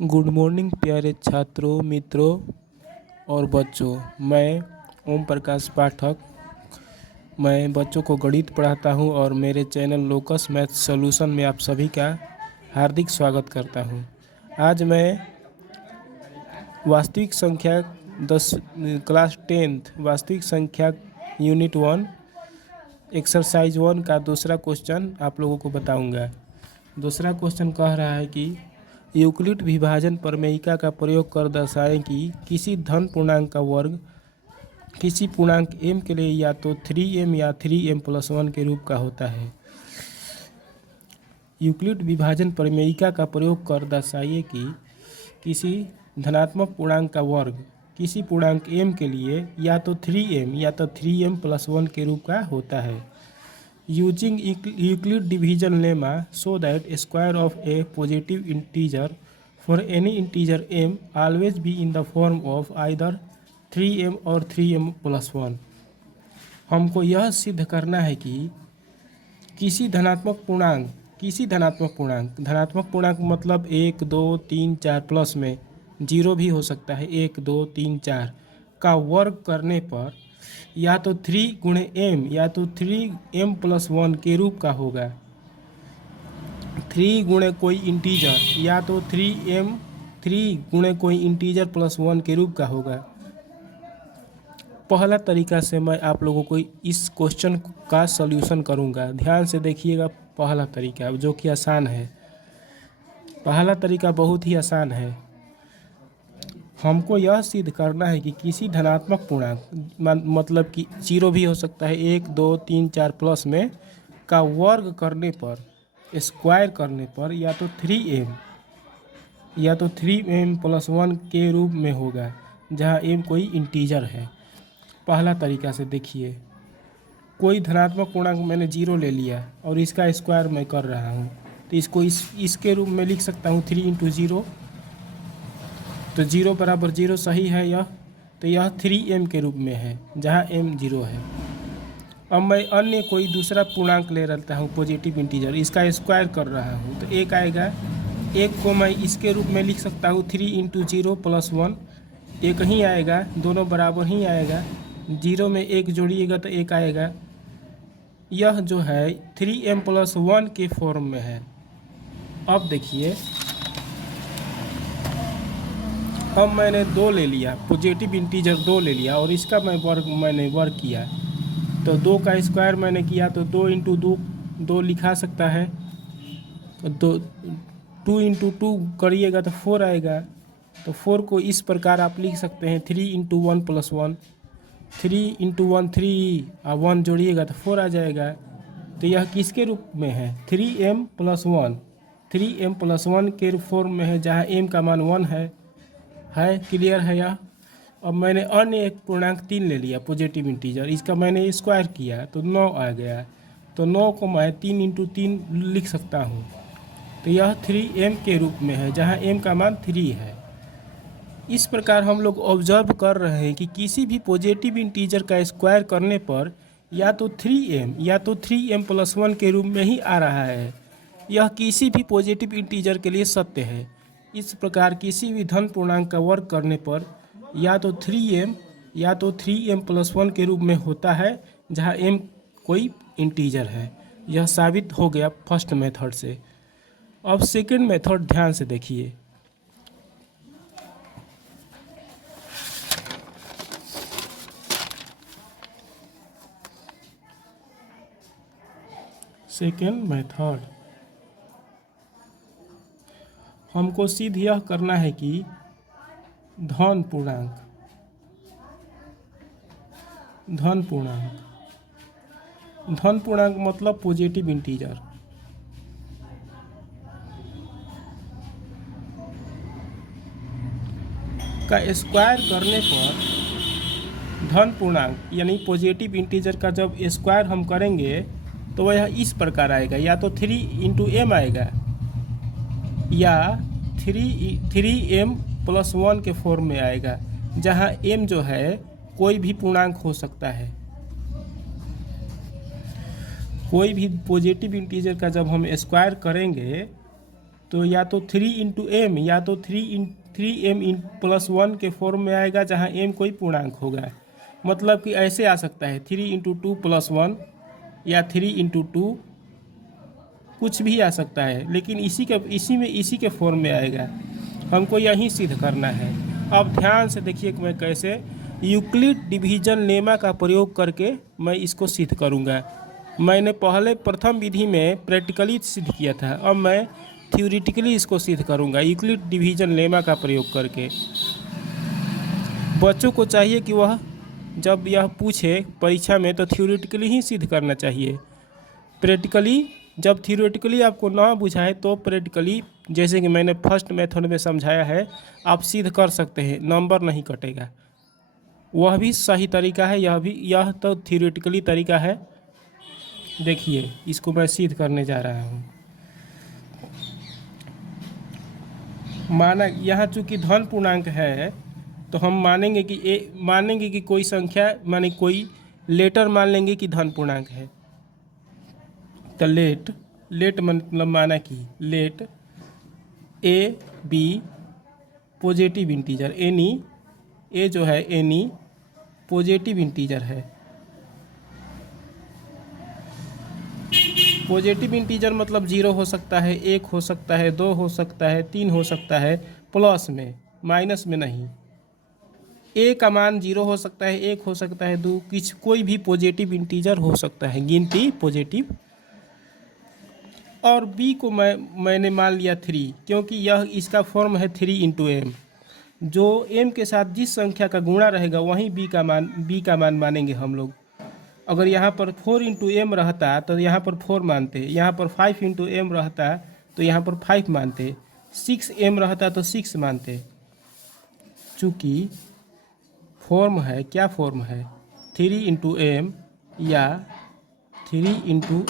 Good morning प्यारे छात्रों, मित्रों और बच्चों। मैं ओम प्रकाश पाठक। मैं बच्चों को गणित पढ़ाता हूं और मेरे चैनल लोकस मैथ सॉल्यूशन में आप सभी का हार्दिक स्वागत करता हूं। आज मैं वास्तविक संख्या क्लास 10th वास्तविक संख्या यूनिट 1 एक्सरसाइज 1 का दूसरा क्वेश्चन आप लोगों को बताऊंगा। दूसरा क्वेश्चन कह रहा है कि यूक्लिड विभाजन प्रमेयिका का प्रयोग कर दर्शाएं कि किसी धन पूर्णांक का वर्ग किसी पूर्णांक m के लिए या तो 3m या 3m+1 के रूप का होता है। यूक्लिड विभाजन प्रमेयिका का प्रयोग कर दर्शाइए कि किसी धनात्मक पूर्णांक का वर्ग किसी पूर्णांक m के लिए या तो 3m या तो 3m+1 के रूप का होता है। Using Euclid division lemma so that square of a positive integer for any integer m always be in the form of either 3m or 3m+1। हमको यह सिद्ध करना है कि किसी धनात्मक पूर्णांक मतलब 1 2 3 4 प्लस में 0 भी हो सकता है, 1 2 3 4 का वर्ग करने पर या तो 3 गुणे m या तो 3m+1 के रूप का होगा। 3 गुणे कोई इंटीजर या तो 3 गुणे कोई इंटीजर +1 के रूप का होगा। पहला तरीका से मैं आप लोगों को इस क्वेश्चन का सॉल्यूशन करूंगा। ध्यान से देखिएगा। पहला तरीका जो कि आसान है, पहला तरीका बहुत ही आसान है। हमको यह सिद्ध करना है कि किसी धनात्मक पूर्णांक मतलब कि 0 भी हो सकता है, 1 2 3 4 प्लस में का वर्ग करने पर स्क्वायर करने पर या तो 3m या तो 3m+1 के रूप में होगा, जहां m कोई इंटीजर है। पहला तरीका से देखिए, कोई धनात्मक पूर्णांक मैंने 0 ले लिया और इसका स्क्वायर मैं कर रहा हूँ, तो इसको इसके रूप में लिख सकता हूँ 3 × 0। तो 0 बराबर 0 सही है यह, तो यह 3m के रूप में है जहाँ m 0 है। अब मैं अन्य कोई दूसरा पूर्णांक ले रहता हूँ पॉजिटिव इंटीजर, इसका स्क्वायर कर रहा हूँ, तो 1 आएगा। 1 को मैं इसके रूप में लिख सकता हूँ 3 × 0+1, 1 ही आएगा, दोनों बराबर ही आएगा। 0 में 1 जोड़िएगा तो 1 आएगा। यह जो है 3m+1 के फॉर्म में है। अब देखिए, अब मैंने 2 ले लिया, पॉजिटिव इंटीजर 2 ले लिया और इसका मैंने वर्ग किया, तो 2 का स्क्वायर मैंने किया तो 2 × 2 लिखा सकता है। तो 2 × 2 करिएगा तो 4 आएगा। तो 4 को इस प्रकार आप लिख सकते हैं 3 × 1+1, 3 × 1 3 और 1 जोड़िएगा तो 4 आ जाएगा। तो यह किसके रूप में है? 3m+1 के फॉर्म में है, जहाँ m का मान 1 है। क्लियर है यह? अब मैंने अन्य एक पूर्णांक 3 ले लिया पॉजिटिव इंटीजर, इसका मैंने स्क्वायर किया तो 9 आ गया। तो 9 को मैं 3 × 3 लिख सकता हूँ, तो यह 3m के रूप में है, जहाँ m का मान 3 है। इस प्रकार हम लोग ऑब्जर्व कर रहे हैं कि किसी भी पॉजिटिव इंटीजर का स्क्वायर करने पर या तो 3m या तो 3m+1 के रूप में ही आ रहा है। यह किसी भी पॉजिटिव इंटीजर के लिए सत्य है। इस प्रकार किसी भी धन पूर्णांक का वर्ग करने पर या तो 3m या तो 3m+1 के रूप में होता है, जहां m कोई इंटीजर है। यह साबित हो गया फर्स्ट मेथड से। अब सेकंड मेथड ध्यान से देखिए। सेकंड मेथड हमको सिद्ध यह करना है कि धन पूर्णांक मतलब पॉजिटिव इंटीजर का स्क्वायर करने पर धन पूर्णांक यानी पॉजिटिव इंटीजर का जब स्क्वायर हम करेंगे तो वह इस प्रकार आएगा, या तो 3 × m आएगा या 3m+1 के फॉर्म में आएगा, जहां m जो है कोई भी पूर्णांक हो सकता है। कोई भी पॉजिटिव इंटीजर का जब हम स्क्वायर करेंगे तो या तो 3 × m या तो 3m+1 के फॉर्म में आएगा, जहाँ m कोई पूर्णांक होगा। मतलब कि ऐसे आ सकता है 3 × 2 + 1 या 3 × 2, कुछ भी आ सकता है, लेकिन इसी के फॉर्म में आएगा। हमको यही सिद्ध करना है। अब ध्यान से देखिए कि मैं कैसे यूक्लिड डिवीजन लेमा का प्रयोग करके मैं इसको सिद्ध करूँगा। मैंने पहले प्रथम विधि में प्रैक्टिकली सिद्ध किया था, अब मैं थ्योरेटिकली इसको सिद्ध करूँगा यूक्लिड डिवीजन लेमा का प्रयोग करके। बच्चों को चाहिए कि वह जब यह पूछे परीक्षा में तो थ्योरेटिकली ही सिद्ध करना चाहिए। प्रैक्टिकली जब थ्योरेटिकली आपको ना बुझाए तो प्रैक्टिकली, जैसे कि मैंने फर्स्ट मेथड में समझाया है, आप सिद्ध कर सकते हैं, नंबर नहीं कटेगा। वह भी सही तरीका है, यह तो थ्योरेटिकली तरीका है। देखिए इसको मैं सिद्ध करने जा रहा हूँ। माना यहाँ चूँकि धन पूर्णांक है तो हम मानेंगे कि कोई संख्या माने कोई लेटर मान लेंगे कि धन पूर्णांक है। तो लेट मतलब माना कि let A B positive integer, A जो है एनी पॉजिटिव इंटीजर है। पॉजिटिव इंटीजर मतलब 0 हो सकता है, 1 हो सकता है, 2 हो सकता है, 3 हो सकता है, प्लस में, माइनस में नहीं। ए का मान 0 हो सकता है, 1 हो सकता है, 2, कोई भी पॉजिटिव इंटीजर हो सकता है, गिनती पॉजिटिव। और बी को मैंने मान लिया 3, क्योंकि यह इसका फॉर्म है 3 × m। जो m के साथ जिस संख्या का गुणा रहेगा वहीं b का मान मानेंगे हम लोग। अगर यहाँ पर 4 × m रहता तो यहाँ पर 4 मानते, यहाँ पर 5 × m रहता तो यहाँ पर 5 मानते, 6m रहता तो 6 मानते। चूँकि फॉर्म है, क्या फॉर्म है, 3 × m या 3 ×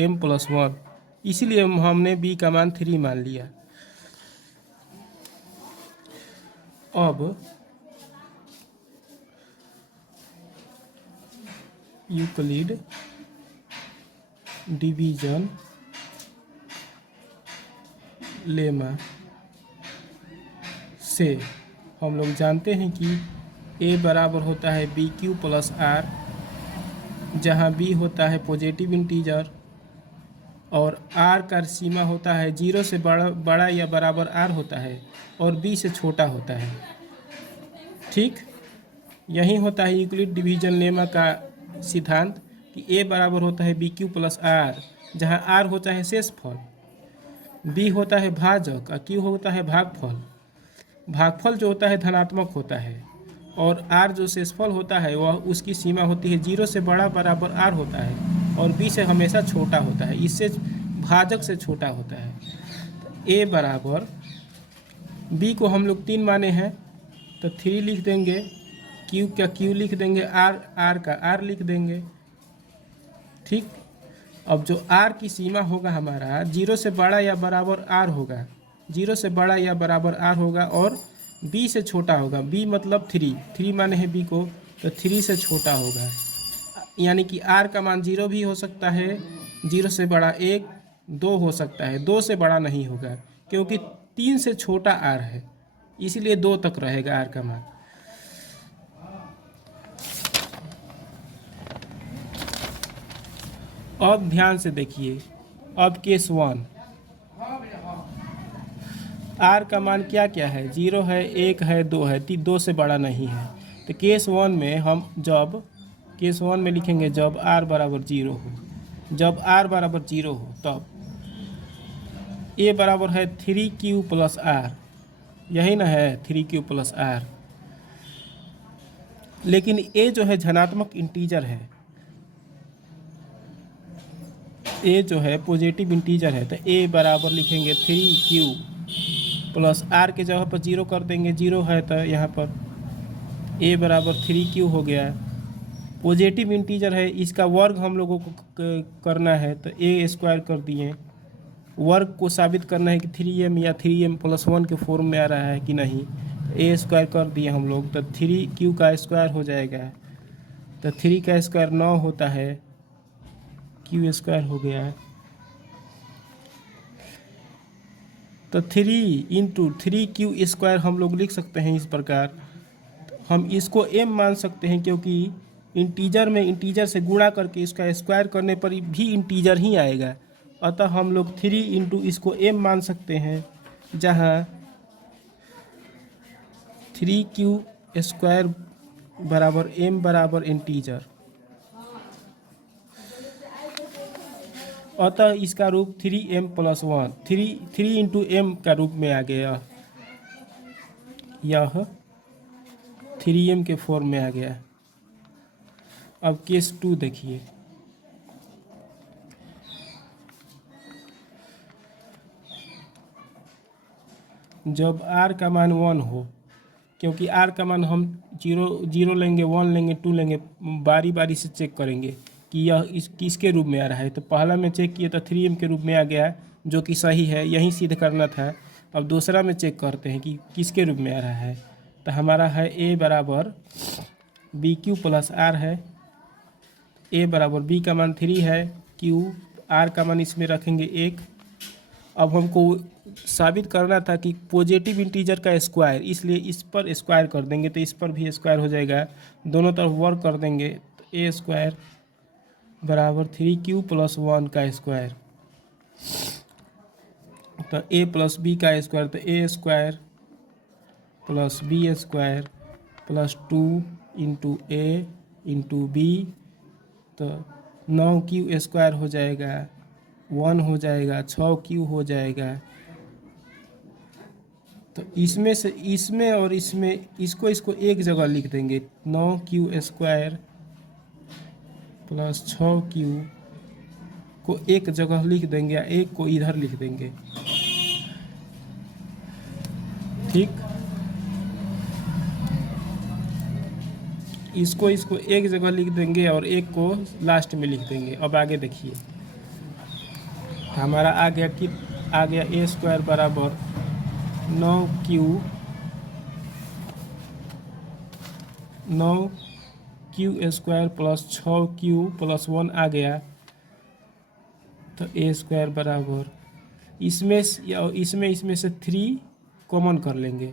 m+1, इसीलिए हमने b का मान 3 मान लिया। अब यूक्लिड डिवीजन लेमा से हम लोग जानते हैं कि a बराबर होता है BQ + R, जहाँ b होता है पॉजिटिव इंटीजर और r का सीमा होता है 0 से बड़ा या बराबर r होता है और b से छोटा होता है। ठीक, यही होता है यूक्लिड डिवीजन लेमा का सिद्धांत कि a बराबर होता है BQ + R, जहाँ r होता है शेषफल, b होता है भाजक और q होता है भागफल। भागफल जो होता है धनात्मक होता है और r जो शेषफल होता है वह उसकी सीमा होती है 0 से बड़ा बराबर r होता है और b से हमेशा छोटा होता है, इससे भाजक से छोटा होता है। a बराबर b को हम लोग 3 माने हैं तो 3 लिख देंगे, q का q लिख देंगे, r का r लिख देंगे। ठीक, अब जो r की सीमा होगा हमारा 0 से बड़ा या बराबर r होगा, 0 से बड़ा या बराबर r होगा और b से छोटा होगा। b मतलब 3 माने हैं b को, तो 3 से छोटा होगा। यानी कि r का मान 0 भी हो सकता है, 0 से बड़ा 1, 2 हो सकता है, 2 से बड़ा नहीं होगा क्योंकि 3 से छोटा r है, इसलिए 2 तक रहेगा r का मान। अब ध्यान से देखिए, अब केस 1, r का मान क्या क्या है, 0 है, 1 है, 2 है, 2 से बड़ा नहीं है। तो केस 1 में हम केस 1 में लिखेंगे जब r बराबर 0 हो, जब r बराबर 0 हो तब a बराबर है 3q + r, यही ना है 3q + r। लेकिन a जो है धनात्मक इंटीजर है, a जो है पॉजिटिव इंटीजर है, तो a बराबर लिखेंगे 3q + r के जगह पर 0 कर देंगे, 0 है तो यहाँ पर a बराबर 3q हो गया। पॉजिटिव इंटीजर है, इसका वर्ग हम लोगों को करना है तो a² कर दिए। वर्ग को साबित करना है कि 3m या 3m+1 के फॉर्म में आ रहा है कि नहीं, a² कर दिए हम लोग, तो 3q का स्क्वायर हो जाएगा, तो 3 का स्क्वायर 9 होता है, q² हो गया। तो 3 × 3 क्यू² हम लोग लिख सकते हैं इस प्रकार। हम इसको m मान सकते हैं क्योंकि इंटीजर में इंटीजर से गुणा करके इसका स्क्वायर करने पर भी इंटीजर ही आएगा। अतः हम लोग 3 × इसको m मान सकते हैं, जहाँ 3q² बराबर m बराबर इंटीजर। अतः इसका रूप 3m + 1 3 × m का रूप में आ गया। यह 3m के फॉर्म में आ गया। अब केस 2 देखिए। जब r का मान 1 हो, क्योंकि r का मान हम 0 लेंगे, 1 लेंगे, 2 लेंगे, बारी बारी से चेक करेंगे कि यह किसके रूप में आ रहा है। तो पहला में चेक किया तो 3m के रूप में आ गया, जो कि सही है, यही सिद्ध करना था। अब दूसरा में चेक करते हैं कि किसके रूप में आ रहा है। तो हमारा है a बराबर bq + r है। a बराबर b का मान 3 है, q r का मान इसमें रखेंगे 1। अब हमको साबित करना था कि पॉजिटिव इंटीजर का स्क्वायर, इसलिए इस पर स्क्वायर कर देंगे तो इस पर भी स्क्वायर हो जाएगा। दोनों तरफ वर्क कर देंगे तो a² बराबर 3q + 1 का स्क्वायर। तो a + b का स्क्वायर, तो a² + b² + 2 × a × b, तो 9q² हो जाएगा, 1 हो जाएगा, 6q हो जाएगा। तो इसमें से इसमें और इसमें इसको एक जगह लिख देंगे। 9q² + 6q को एक जगह लिख देंगे, एक को इधर लिख देंगे। ठीक, इसको एक जगह लिख देंगे और एक को लास्ट में लिख देंगे। अब आगे देखिए, हमारा आ गया कि a² बराबर 9q² + 6q + 1 आ गया। तो a² बराबर इसमें से 3 कॉमन कर लेंगे।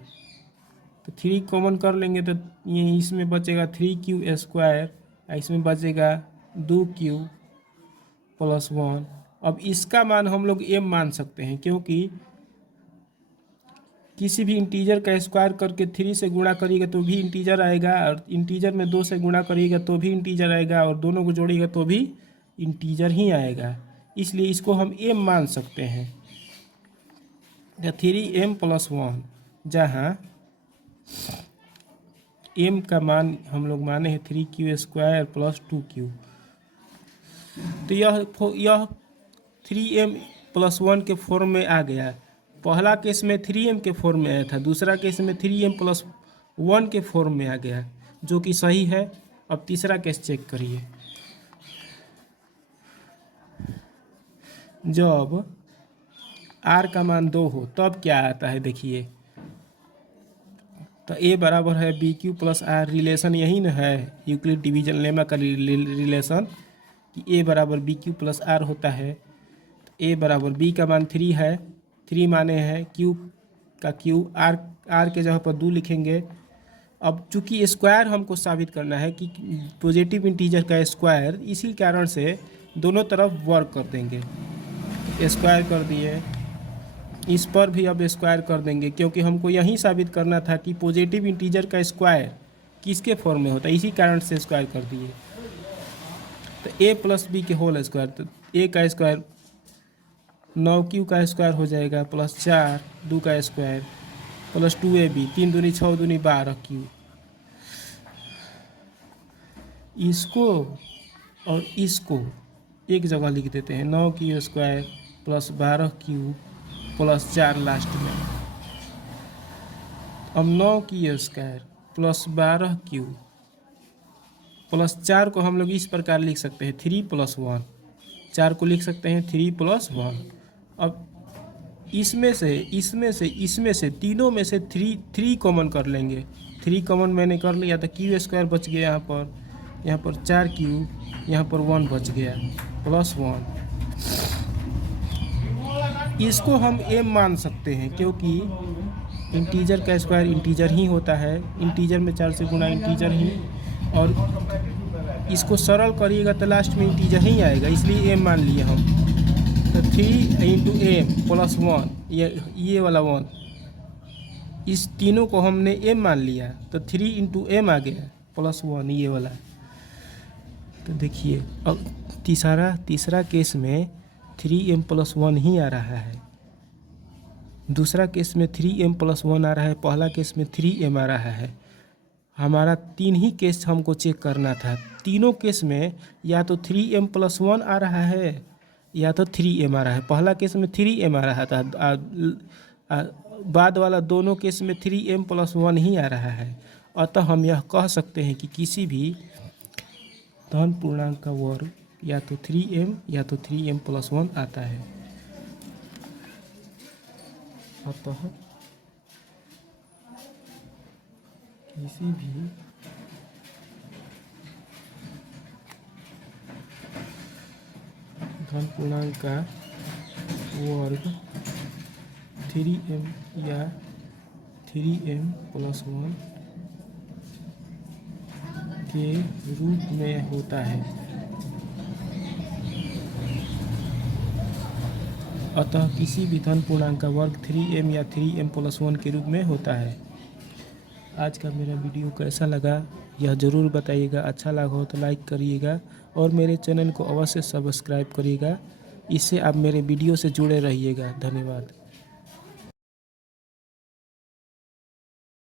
तो 3 कॉमन कर लेंगे तो ये इसमें बचेगा 3q², इसमें बचेगा 2q + 1। अब इसका मान हम लोग m मान सकते हैं, क्योंकि किसी भी इंटीजर का स्क्वायर करके 3 से गुणा करिएगा तो भी इंटीजर आएगा, और इंटीजर में 2 से गुणा करिएगा तो भी इंटीजर आएगा, और दोनों को जोड़िएगा तो भी इंटीजर ही आएगा। इसलिए इसको हम m मान सकते हैं। 3m + 1, जहाँ m का मान हम लोग माने हैं 3q² + 2q। तो यह 3m + 1 के फॉर्म में आ गया। पहला केस में 3m के फॉर्म में आया था, दूसरा केस में 3m + 1 के फॉर्म में आ गया, जो कि सही है। अब तीसरा केस चेक करिए। जब r का मान 2 हो तब क्या आता है, देखिए। तो a बराबर है bq + r, रिलेशन यही न है, यूक्लिड डिवीजन लेमा का रिलेशन, कि a बराबर bq + r होता है। तो a बराबर b का मान 3 है, 3 माने हैं, q का q, r के जगह पर 2 लिखेंगे। अब चूंकि स्क्वायर हमको साबित करना है कि पॉजिटिव इंटीजर का स्क्वायर, इसी कारण से दोनों तरफ वर्क कर देंगे। स्क्वायर कर दिए, इस पर भी अब स्क्वायर कर देंगे, क्योंकि हमको यही साबित करना था कि पॉजिटिव इंटीजर का स्क्वायर किसके फॉर्म में होता है, इसी कारण से स्क्वायर कर दिए। तो a + b के होल स्क्वायर, तो a का स्क्वायर 9q का स्क्वायर हो जाएगा, +4 2 का स्क्वायर + 2ab, 3 दूनी 6 दूनी 12q। इसको और इसको एक जगह लिख देते हैं, 9q² + 12q + 4 लास्ट में। अब 9q² + 12q + 4 को हम लोग इस प्रकार लिख सकते हैं, 3 + 1। 4 को लिख सकते हैं 3 + 1। अब इसमें से तीनों में से 3 कॉमन कर लेंगे। 3 कॉमन मैंने कर लिया तो q² बच गया, यहाँ पर 4q, यहाँ पर 1 बच गया, +1। इसको हम m मान सकते हैं, क्योंकि इंटीजर का स्क्वायर इंटीजर ही होता है, इंटीजर में 4 से गुना इंटीजर ही, और इसको सरल करिएगा तो लास्ट में इंटीजर ही आएगा, इसलिए m मान लिए हम। तो 3 इंटू एम प्लस 1, ये वाला 1, इस तीनों को हमने m मान लिया, तो 3 इंटू एम आ गया प्लस 1, ये वाला। तो देखिए अब तीसरा केस में 3m प्लस 1 ही आ रहा है, दूसरा केस में 3m प्लस 1 आ रहा है, पहला केस में 3m आ रहा है। हमारा 3 ही केस हमको चेक करना था, तीनों केस में या तो 3m प्लस 1 आ रहा है या तो 3m आ रहा है। पहला केस में 3m आ रहा था, बाद वाला दोनों केस में 3m प्लस 1 ही आ रहा है। अतः हम यह कह सकते हैं कि किसी भी धन पूर्णांक का वर्ग या तो 3m या तो 3m प्लस 1 आता है। अतः किसी भी धन पूर्णांक का वर्ग 3m या 3m प्लस 1 के रूप में होता है। अतः किसी भी धन पूर्णांक का वर्ग 3m या 3m प्लस 1 के रूप में होता है। आज का मेरा वीडियो कैसा लगा यह ज़रूर बताइएगा, अच्छा लगा हो तो लाइक करिएगा और मेरे चैनल को अवश्य सब्सक्राइब करिएगा। इससे आप मेरे वीडियो से जुड़े रहिएगा। धन्यवाद।